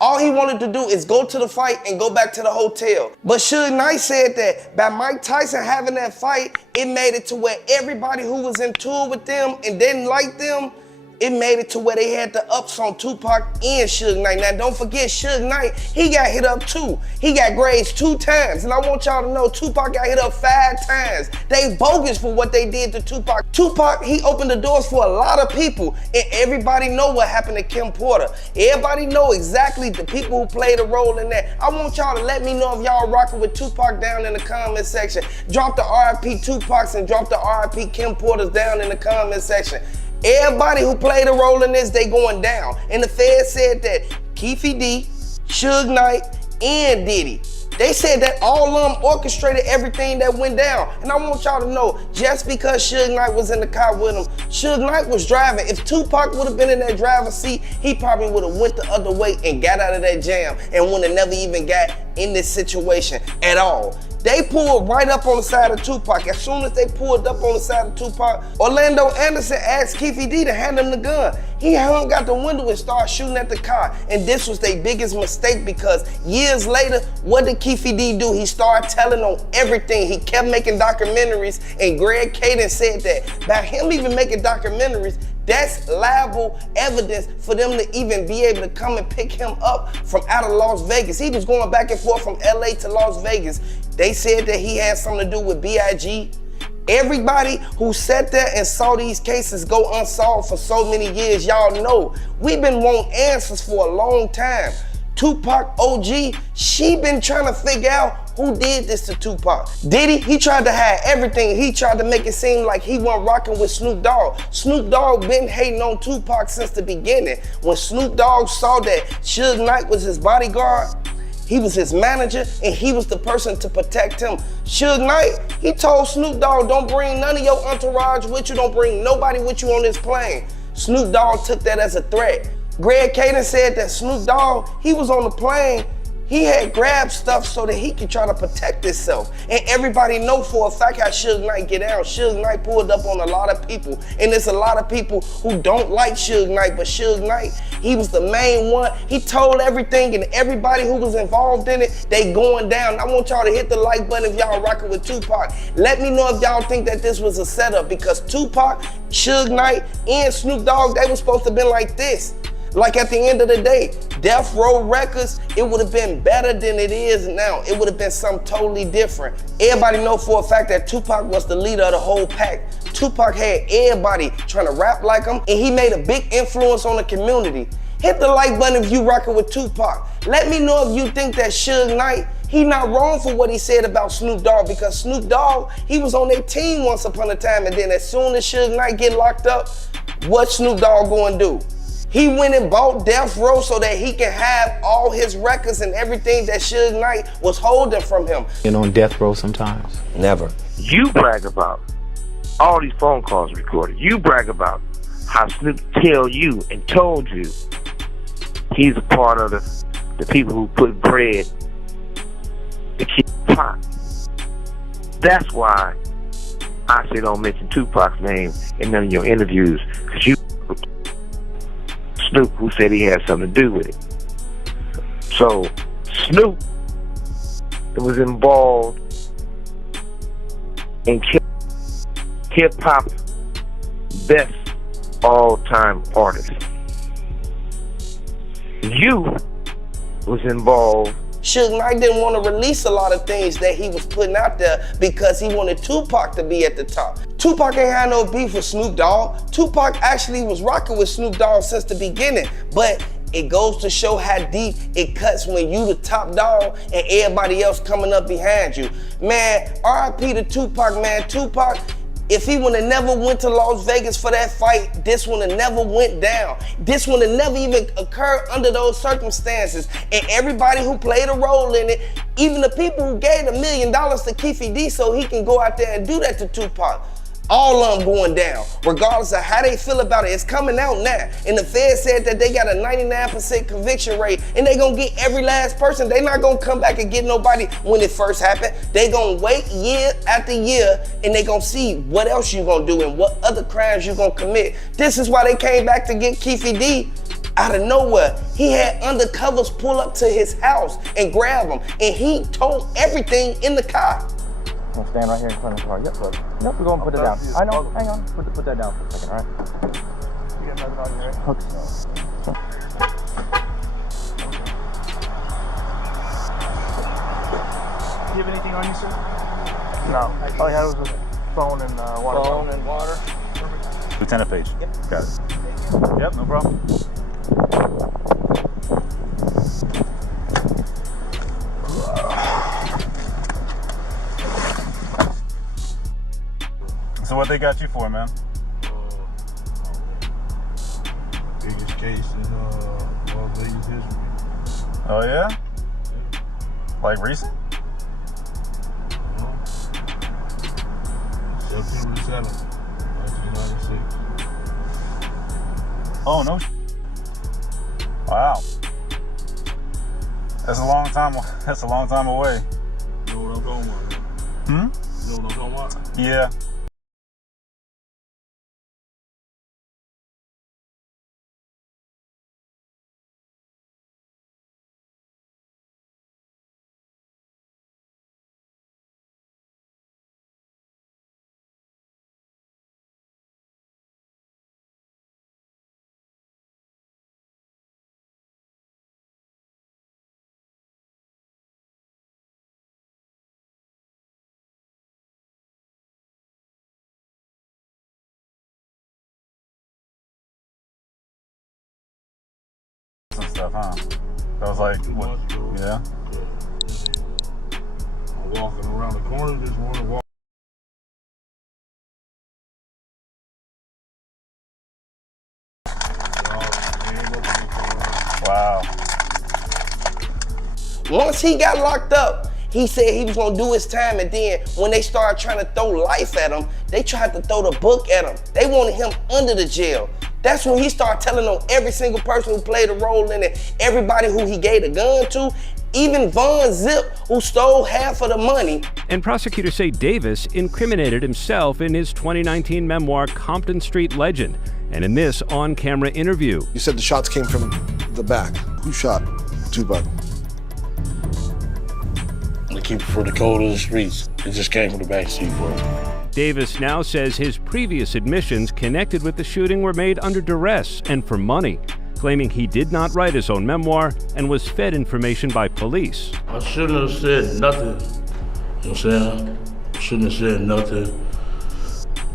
All he wanted to do is go to the fight and go back to the hotel. But Suge Knight said that by Mike Tyson having that fight, it made it to where everybody who was in tour with them and didn't like them, it made it to where they had the ups on Tupac and Suge Knight. Now don't forget, Suge Knight, he got hit up too. He got grazed 2 times. And I want y'all to know, Tupac got hit up 5 times. They bogus for what they did to Tupac. Tupac, he opened the doors for a lot of people. And everybody know what happened to Kim Porter. Everybody know exactly the people who played a role in that. I want y'all to let me know if y'all rocking with Tupac down in the comment section. Drop the RIP Tupacs and drop the RIP Kim Porters down in the comment section. Everybody who played a role in this, they going down. And the Feds said that Keefe D, Suge Knight, and Diddy, they said that all of them orchestrated everything that went down. And I want y'all to know, just because Suge Knight was in the car with him, Suge Knight was driving. If Tupac would have been in that driver's seat, he probably would have went the other way and got out of that jam and would have never even got in this situation at all. They pulled right up on the side of Tupac. As soon as they pulled up on the side of Tupac, Orlando Anderson asked Keefe D to hand him the gun. He hung out the window and started shooting at the car. And this was their biggest mistake, because years later, what did Keefe D do? He started telling on everything. He kept making documentaries, and Greg Caden said that by him even making documentaries, that's liable evidence for them to even be able to come and pick him up from out of Las Vegas. He was going back and forth from LA to Las Vegas. They said that he had something to do with B.I.G. Everybody who sat there and saw these cases go unsolved for so many years, y'all know, we've been wanting answers for a long time. Tupac OG, she been trying to figure out who did this to Tupac. Diddy, he tried to hide everything. He tried to make it seem like he wasn't rocking with Snoop Dogg. Snoop Dogg been hating on Tupac since the beginning. When Snoop Dogg saw that Suge Knight was his bodyguard, he was his manager, and he was the person to protect him. Suge Knight, he told Snoop Dogg, don't bring none of your entourage with you, don't bring nobody with you on this plane. Snoop Dogg took that as a threat. Greg Caden said that Snoop Dogg, he was on the plane, he had grabbed stuff so that he could try to protect himself. And everybody know for a fact how Suge Knight get out. Suge Knight pulled up on a lot of people. And there's a lot of people who don't like Suge Knight, but Suge Knight, he was the main one. He told everything, and everybody who was involved in it, they going down. I want y'all to hit the like button if y'all rocking with Tupac. Let me know if y'all think that this was a setup, because Tupac, Suge Knight, and Snoop Dogg, they were supposed to have been like this. Like at the end of the day, Death Row Records, it would have been better than it is now. It would have been something totally different. Everybody know for a fact that Tupac was the leader of the whole pack. Tupac had everybody trying to rap like him, and he made a big influence on the community. Hit the like button if you rocking with Tupac. Let me know if you think that Suge Knight, he not wrong for what he said about Snoop Dogg, because Snoop Dogg, he was on their team once upon a time, and then as soon as Suge Knight get locked up, what Snoop Dogg gonna do? He went and bought Death Row so that he can have all his records and everything that Suge Knight was holding from him. And on death row sometimes. Never. You brag about all these phone calls recorded. You brag about how Snoop tell you and told you he's a part of the people who put bread to keep the pot. That's why I say don't mention Tupac's name in none of your interviews, because you Snoop, who said he had something to do with it. So Snoop was involved in hip-hop best all-time artist. You was involved. Suge Knight didn't want to release a lot of things that he was putting out there because he wanted Tupac to be at the top. Tupac ain't had no beef with Snoop Dogg. Tupac actually was rocking with Snoop Dogg since the beginning, but it goes to show how deep it cuts when you the top dog and everybody else coming up behind you. Man, RIP to Tupac, man. Tupac, if he would have never went to Las Vegas for that fight, this would have never went down. This would have never even occurred under those circumstances. And everybody who played a role in it, even the people who gave $1 million to Keefe D so he can go out there and do that to Tupac, all of them going down, regardless of how they feel about it. It's coming out now. And the Fed said that they got a 99% conviction rate, and they gonna get every last person. They not gonna come back and get nobody when it first happened. They gonna wait year after year, and they gonna see what else you gonna do and what other crimes you gonna commit. This is why they came back to get Keefe D Out of nowhere, he had undercovers pull up to his house and grab him, and he told everything in the car. I'm gonna stand right here in front of the car. Yep, bud. Nope, we're gonna put it down. I know, hang on. Put that down for a second, all right? You got nothing on you, right? Okay. Do you have anything on you, sir? No. All I had was a phone and water. Phone and water. Perfect. Lieutenant Page. Yep. Got it. Yep, no problem. So what they got you for, man? Biggest case in Las Vegas history. Oh yeah? Like recent? September the 7th, 1996. Oh no. Wow. That's a long time. That's a long time away. You know what I'm talking about? Hmm? You know what I'm talking about? Yeah. And stuff, huh? That was like, 2 what? months ago. Yeah. I'm walking around the corner this morning. Wow. Once he got locked up, he said he was gonna do his time, and then when they started trying to throw life at him, they tried to throw the book at him. They wanted him under the jail. That's when he started telling on every single person who played a role in it, everybody who he gave the gun to, even Von Zip, who stole half of the money. And prosecutors say Davis incriminated himself in his 2019 memoir, Compton Street Legend, and in this on-camera interview. You said the shots came from the back. Who shot Tupac? To keep it for the code of the streets. It just came from the backseat for him. Davis now says his previous admissions connected with the shooting were made under duress and for money, claiming he did not write his own memoir and was fed information by police. I shouldn't have said nothing. You know what I'm saying? Shouldn't have said nothing.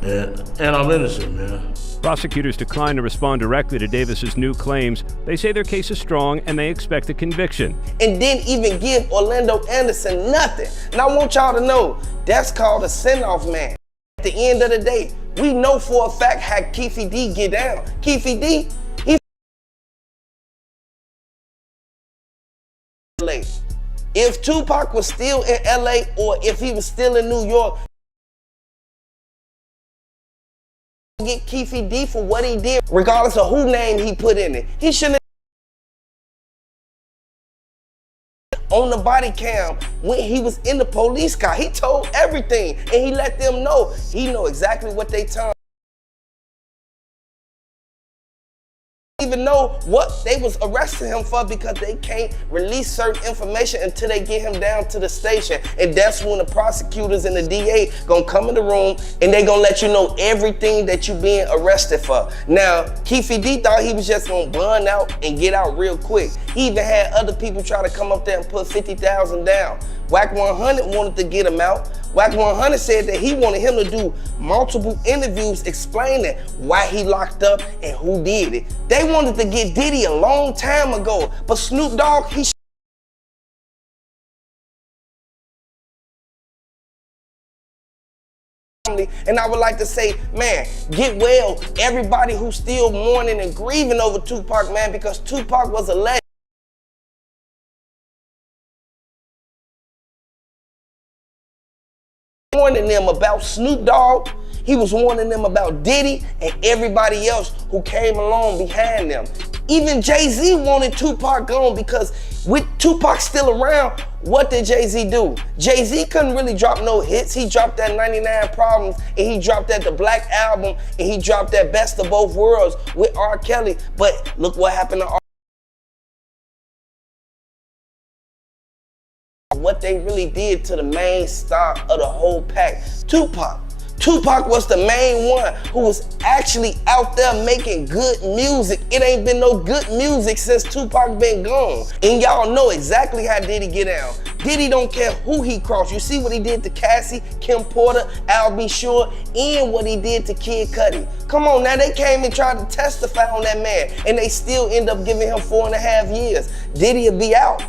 And I'm innocent, man. Prosecutors declined to respond directly to Davis's new claims. They say their case is strong and they expect a conviction. And didn't even give Orlando Anderson nothing. And I want y'all to know, that's called a send-off, man. At the end of the day, we know for a fact how Keefe D get down. Keefe D, he LA. If Tupac was still in LA or if he was still in New York, get Keefe D for what he did, regardless of who name he put in it. He shouldn't on the body cam when he was in the police car. He told everything and he let them know. He know exactly what they tell. Even know what they was arresting him for because they can't release certain information until they get him down to the station. And that's when the prosecutors and the DA gonna come in the room and they gonna let you know everything that you being arrested for. Now, Keefe D thought he was just gonna bun out and get out real quick. He even had other people try to come up there and put 50,000 down. Wack 100 wanted to get him out. Wack 100 said that he wanted him to do multiple interviews explaining why he locked up and who did it. They wanted to get Diddy a long time ago, but Snoop Dogg, he and I would like to say, man, get well, everybody who's still mourning and grieving over Tupac, man, because Tupac was a legend. Warning them about Snoop Dogg He was warning them about Diddy and everybody else who came along behind them. Even Jay-Z wanted Tupac gone because with Tupac still around, what did Jay-Z do? Jay-Z couldn't really drop no hits. He dropped that 99 Problems, and he dropped that The Black Album, and he dropped that Best of Both Worlds with R. Kelly. But look what happened to R. What they really did to the main star of the whole pack, Tupac. Tupac was the main one who was actually out there making good music. It ain't been no good music since Tupac been gone. And y'all know exactly how Diddy get down. Diddy don't care who he crossed. You see what he did to Cassie, Kim Porter, Al B. Sure, and what he did to Kid Cudi. Come on now, they came and tried to testify on that man, and they still end up giving him 4.5 years. Diddy'll be out.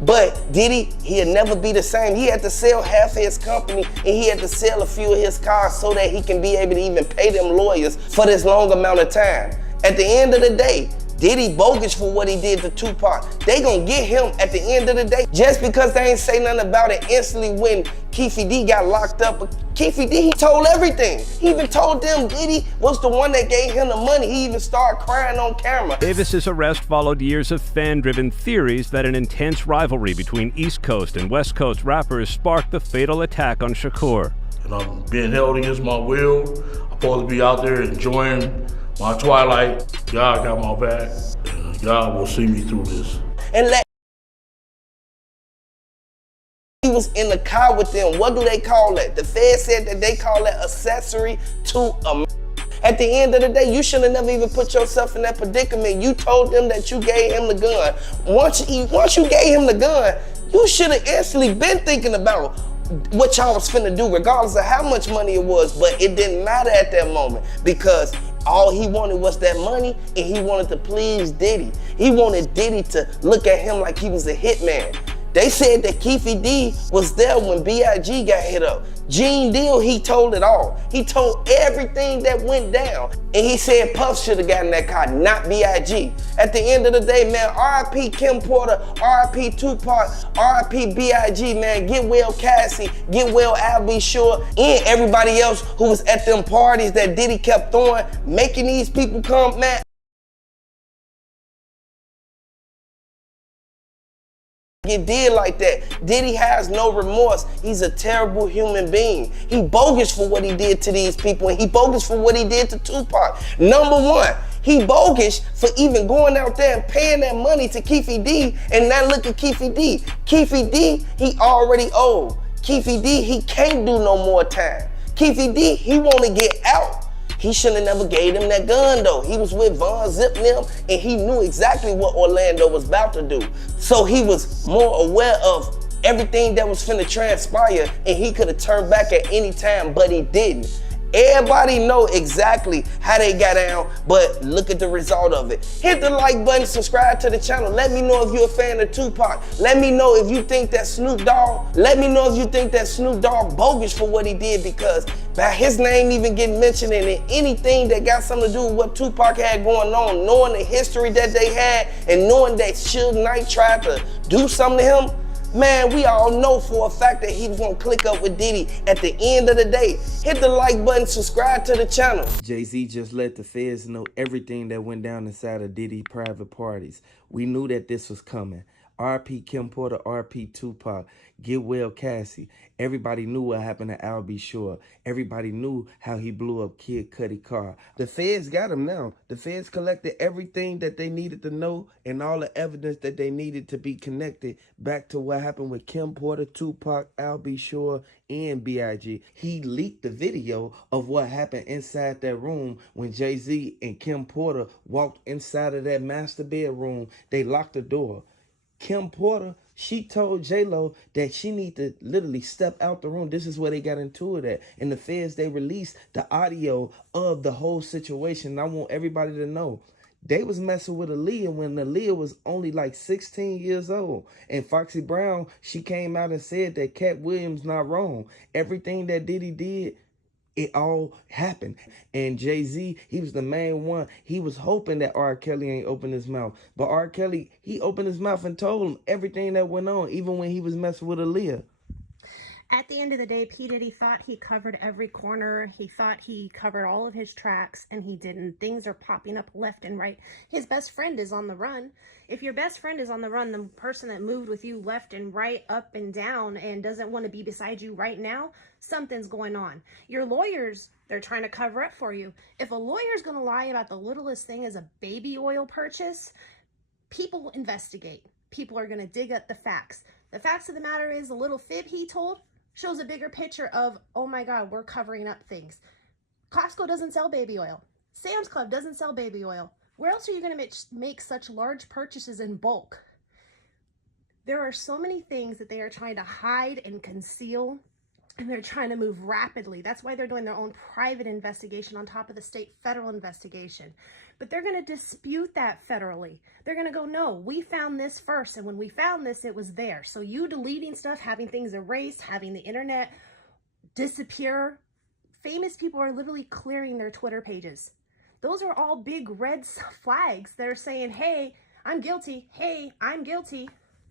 But Diddy, he'll never be the same. He had to sell half of his company, and he had to sell a few of his cars so that he can be able to even pay them lawyers for this long amount of time. At the end of the day, Diddy bogus for what he did to Tupac. They gonna get him at the end of the day. Just because they ain't say nothing about it instantly when Keefe D got locked up. But Keefe D, he told everything. He even told them Diddy was the one that gave him the money. He even started crying on camera. Davis's arrest followed years of fan-driven theories that an intense rivalry between East Coast and West Coast rappers sparked the fatal attack on Shakur. And I'm being held against my will. I'm supposed to be out there enjoying my twilight. God got my back, and God will see me through this. And he was in the car with them. What do they call that? The Fed said that they call that accessory to a. At the end of the day, you should have never even put yourself in that predicament. You told them that you gave him the gun. Once you gave him the gun, you should have instantly been thinking about what y'all was finna do, regardless of how much money it was. But it didn't matter at that moment because all he wanted was that money, and he wanted to please Diddy. He wanted Diddy to look at him like he was a hitman. They said that Keefe D was there when B.I.G. got hit up. Gene Deal, he told it all. He told everything that went down. And he said Puff should have gotten that car, not B.I.G. At the end of the day, man, R.I.P. Kim Porter, R.I.P. Tupac, R.I.P. B.I.G., man. Get well Cassie, get well Al B. Sure, and everybody else who was at them parties that Diddy kept throwing, making these people come, man. Get did like that. Diddy has no remorse. He's a terrible human being. He bogus for what he did to these people, and he bogus for what he did to Tupac. Number one, he bogus for even going out there and paying that money to Keefe D, and now look at Keefe D. Keefe D, he already old. Keefe D, he can't do no more time. Keefe D, he want to get out. He shouldn't have never gave him that gun though. He was with Von Zip and them, and he knew exactly what Orlando was about to do. So he was more aware of everything that was finna transpire, and he could have turned back at any time, but he didn't. Everybody know exactly how they got down, but look at the result of it. Hit the like button, subscribe to the channel. Let me know if you're a fan of Tupac. Let me know if you think that Snoop Dogg, bogus for what he did, because by his name even getting mentioned in anything that got something to do with what Tupac had going on, knowing the history that they had and knowing that Suge Knight tried to do something to him, man, we all know for a fact that he was gonna click up with Diddy at the end of the day. Hit the like button, subscribe to the channel. Jay-Z just let the feds know everything that went down inside of Diddy private parties. We knew that this was coming. R.P. Kim Porter, R.P. Tupac, get well Cassie. Everybody knew what happened to Al B. Sure. Everybody knew how he blew up Kid Cudi car. The feds got him now. The feds collected everything that they needed to know and all the evidence that they needed to be connected back to what happened with Kim Porter, Tupac, Al B. Sure, and B.I.G. He leaked the video of what happened inside that room when Jay-Z and Kim Porter walked inside of that master bedroom. They locked the door. Kim Porter, she told J-Lo that she need to literally step out the room. This is where they got into it at. And the feds, they released the audio of the whole situation. And I want everybody to know, they was messing with Aaliyah when Aaliyah was only like 16 years old. And Foxy Brown, she came out and said that Cat Williams not wrong. Everything that Diddy did, it all happened. And Jay-Z, he was the main one. He was hoping that R. Kelly ain't opened his mouth. But R. Kelly, he opened his mouth and told him everything that went on, even when he was messing with Aaliyah. At the end of the day, P. Diddy thought he covered every corner. He thought he covered all of his tracks, and he didn't. Things are popping up left and right. His best friend is on the run. If your best friend is on the run, the person that moved with you left and right, up and down, and doesn't want to be beside you right now, something's going on. Your lawyers, they're trying to cover up for you. If a lawyer's going to lie about the littlest thing as a baby oil purchase, people investigate. People are going to dig up the facts. The facts of the matter is the little fib he told shows a bigger picture of, oh my God, we're covering up things. Costco doesn't sell baby oil. Sam's Club doesn't sell baby oil. Where else are you going to make such large purchases in bulk? There are so many things that they are trying to hide and conceal, and they're trying to move rapidly. That's why they're doing their own private investigation on top of the state federal investigation. But they're going to dispute that federally. They're going to go, no, we found this first. And when we found this, it was there. So you deleting stuff, having things erased, having the internet disappear. Famous people are literally clearing their Twitter pages. Those are all big red flags that are saying, hey, I'm guilty. Hey, I'm guilty.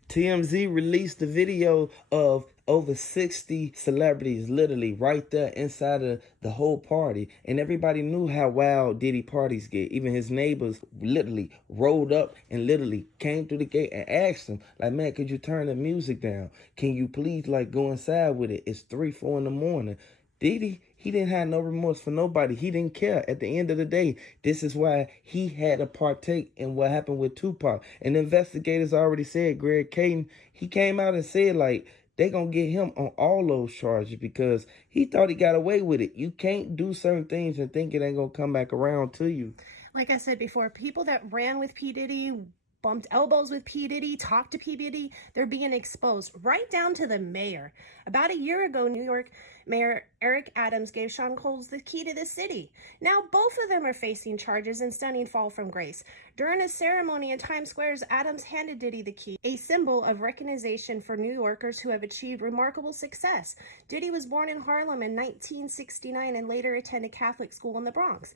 TMZ released a video of over 60 celebrities literally right there inside of the whole party. And everybody knew how wild Diddy parties get. Even his neighbors literally rolled up and literally came through the gate and asked him, like, man, could you turn the music down? Can you please, like, go inside with it? It's 3, 4 in the morning. Diddy, he didn't have no remorse for nobody. He didn't care. At the end of the day, this is why he had to partake in what happened with Tupac. And investigators already said, Greg Caden, he came out and said, like, they gonna get him on all those charges because he thought he got away with it. You can't do certain things and think it ain't gonna come back around to you. Like I said before, people that ran with P. Diddy, bumped elbows with P. Diddy, talked to P. Diddy, they're being exposed, right down to the mayor. About a year ago, New York Mayor Eric Adams gave Sean Combs the key to the city. Now both of them are facing charges and stunning fall from grace. During a ceremony in Times Square, Adams handed Diddy the key, a symbol of recognition for New Yorkers who have achieved remarkable success. Diddy was born in Harlem in 1969 and later attended Catholic school in the Bronx.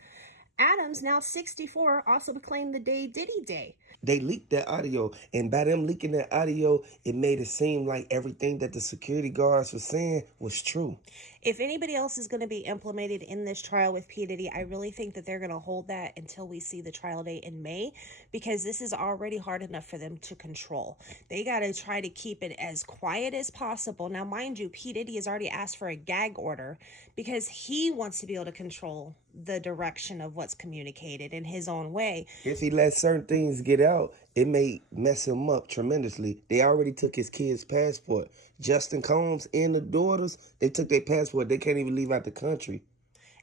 Adams, now 64, also proclaimed the day Diddy Day. They leaked that audio, and by them leaking that audio, it made it seem like everything that the security guards were saying was true. If anybody else is going to be implemented in this trial with P. Diddy, I really think that they're going to hold that until we see the trial date in May, because this is already hard enough for them to control. They got to try to keep it as quiet as possible. Now, mind you, P. Diddy has already asked for a gag order because he wants to be able to control the direction of what's communicated in his own way. If he lets certain things get out, it may mess him up tremendously. They already took his kid's passport. Justin Combs and the daughters, they took their passport. They can't even leave out the country.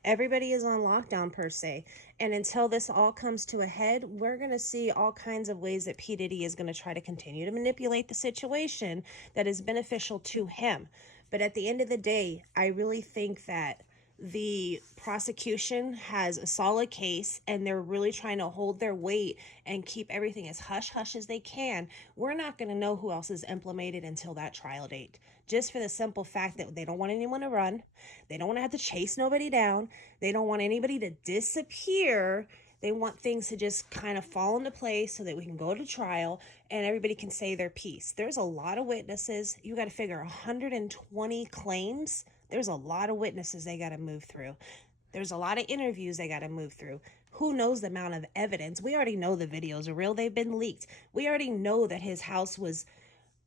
Everybody is on lockdown per se. And until this all comes to a head, we're going to see all kinds of ways that P. Diddy is going to try to continue to manipulate the situation that is beneficial to him. But at the end of the day, I really think that the prosecution has a solid case and they're really trying to hold their weight and keep everything as hush-hush as they can. We're not going to know who else is implemented until that trial date, just for the simple fact that they don't want anyone to run. They don't want to have to chase nobody down. They don't want anybody to disappear. They want things to just kind of fall into place so that we can go to trial and everybody can say their piece. There's a lot of witnesses. You got to figure 120 claims. There's a lot of witnesses they got to move through. There's a lot of interviews they got to move through. Who knows the amount of evidence? We already know the videos are real. They've been leaked. We already know that his house was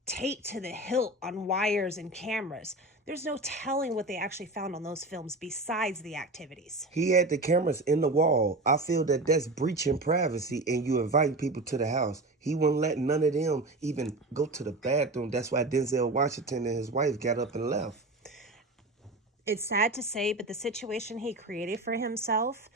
taped to the hilt on wires and cameras. There's no telling what they actually found on those films besides the activities. He had the cameras in the wall. I feel that that's breaching privacy and you inviting people to the house. He wouldn't let none of them even go to the bathroom. That's why Denzel Washington and his wife got up and left. It's sad to say, but the situation he created for himself,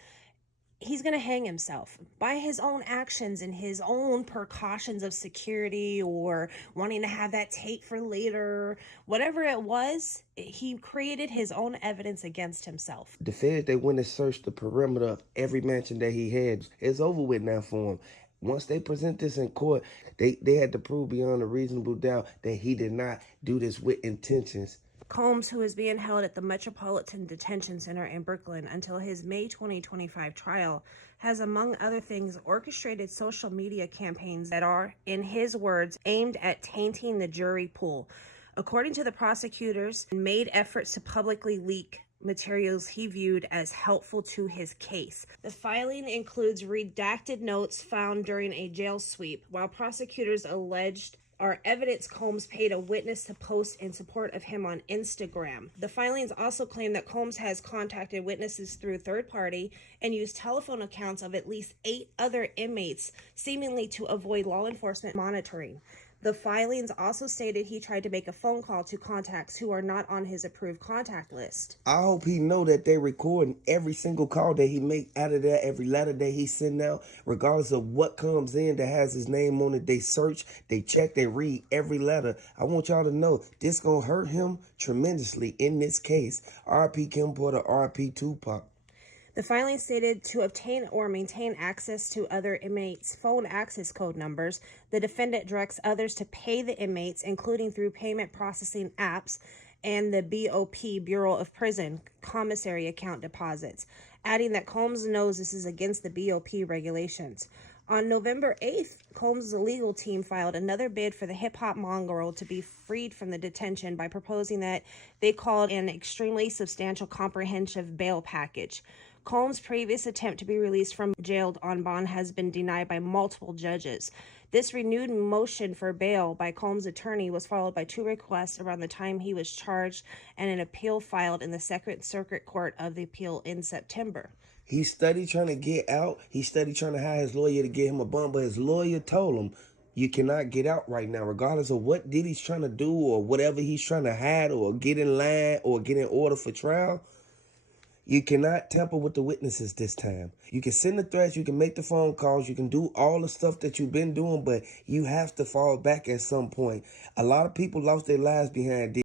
he's going to hang himself by his own actions and his own precautions of security or wanting to have that tape for later. Whatever it was, he created his own evidence against himself. The feds, they went and searched the perimeter of every mansion that he had. It's over with now for him. Once they present this in court, they had to prove beyond a reasonable doubt that he did not do this with intentions. Combs, who is being held at the Metropolitan Detention Center in Brooklyn until his May 2025 trial, has, among other things, orchestrated social media campaigns that are, in his words, aimed at tainting the jury pool. According to the prosecutors, made efforts to publicly leak materials he viewed as helpful to his case. The filing includes redacted notes found during a jail sweep, while prosecutors alleged are evidence Combs paid a witness to post in support of him on Instagram. The filings also claim that Combs has contacted witnesses through third party and used telephone accounts of at least 8 other inmates, seemingly to avoid law enforcement monitoring. The filings also stated he tried to make a phone call to contacts who are not on his approved contact list. I hope he know that they recording every single call that he make out of that, every letter that he send out, regardless of what comes in that has his name on it. They search, they check, they read every letter. I want y'all to know this gonna hurt him tremendously in this case. R.P. Kim Porter, R.P. Tupac. The filing stated to obtain or maintain access to other inmates' phone access code numbers, the defendant directs others to pay the inmates, including through payment processing apps and the BOP, Bureau of Prison, commissary account deposits, adding that Combs knows this is against the BOP regulations. On November 8th, Combs' legal team filed another bid for the hip-hop mongrel to be freed from the detention by proposing that they called an extremely substantial comprehensive bail package. Combs' previous attempt to be released from jail on bond has been denied by multiple judges. This renewed motion for bail by Combs' attorney was followed by 2 requests around the time he was charged and an appeal filed in the Second Circuit Court of the Appeal in September. He studied trying to get out. He studied trying to hire his lawyer to get him a bond, but his lawyer told him, you cannot get out right now, regardless of what Diddy's trying to do or whatever he's trying to hide or get in line or get in order for trial. You cannot tamper with the witnesses this time. You can send the threats, you can make the phone calls, you can do all the stuff that you've been doing, but you have to fall back at some point. A lot of people lost their lives behind Diddy.